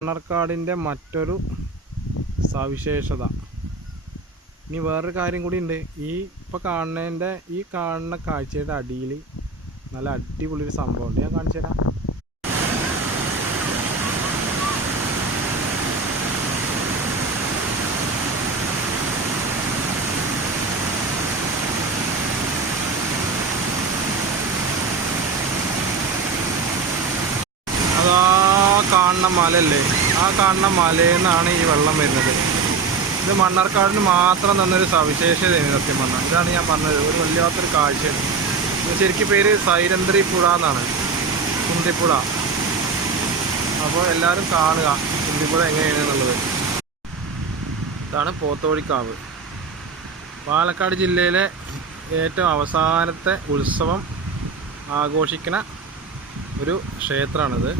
മണ്ണാർക്കാടിൻ്റെ മറ്റൊരു സവിശേഷത. ഇനി വേറൊരു കാര്യം കൂടി ഉണ്ട്. ഇപ്പോൾ കാണുന്ന കാഴ്ചയുടെ അടിയിൽ നല്ല അടിപൊളിയൊരു സംഭവമുണ്ട്. ഞാൻ കാണിച്ചു തരാം. അതാ കാണുന്ന മലയല്ലേ, ആ കാണുന്ന മലയിൽ നിന്നാണ് ഈ വെള്ളം വരുന്നത്. ഇത് മണ്ണാർക്കാടിന് മാത്രം തന്നൊരു സവിശേഷതയാണ് സത്യം പറഞ്ഞാൽ. ഇതാണ് ഞാൻ പറഞ്ഞത്, ഒരു വല്ലാത്തൊരു കാഴ്ചയാണ്. ഇത് ശരിക്കും പേര് സൈരന്ത്രി പുഴ എന്നാണ്, കുന്തിപ്പുഴ. അപ്പോൾ എല്ലാവരും കാണുക കുന്തിപ്പുഴ എങ്ങനെയാണ് എന്നുള്ളത്. ഇതാണ് പോത്തോഴിക്കാവ്, പാലക്കാട് ജില്ലയിലെ ഏറ്റവും അവസാനത്തെ ഉത്സവം ആഘോഷിക്കുന്ന ഒരു ക്ഷേത്രമാണിത്.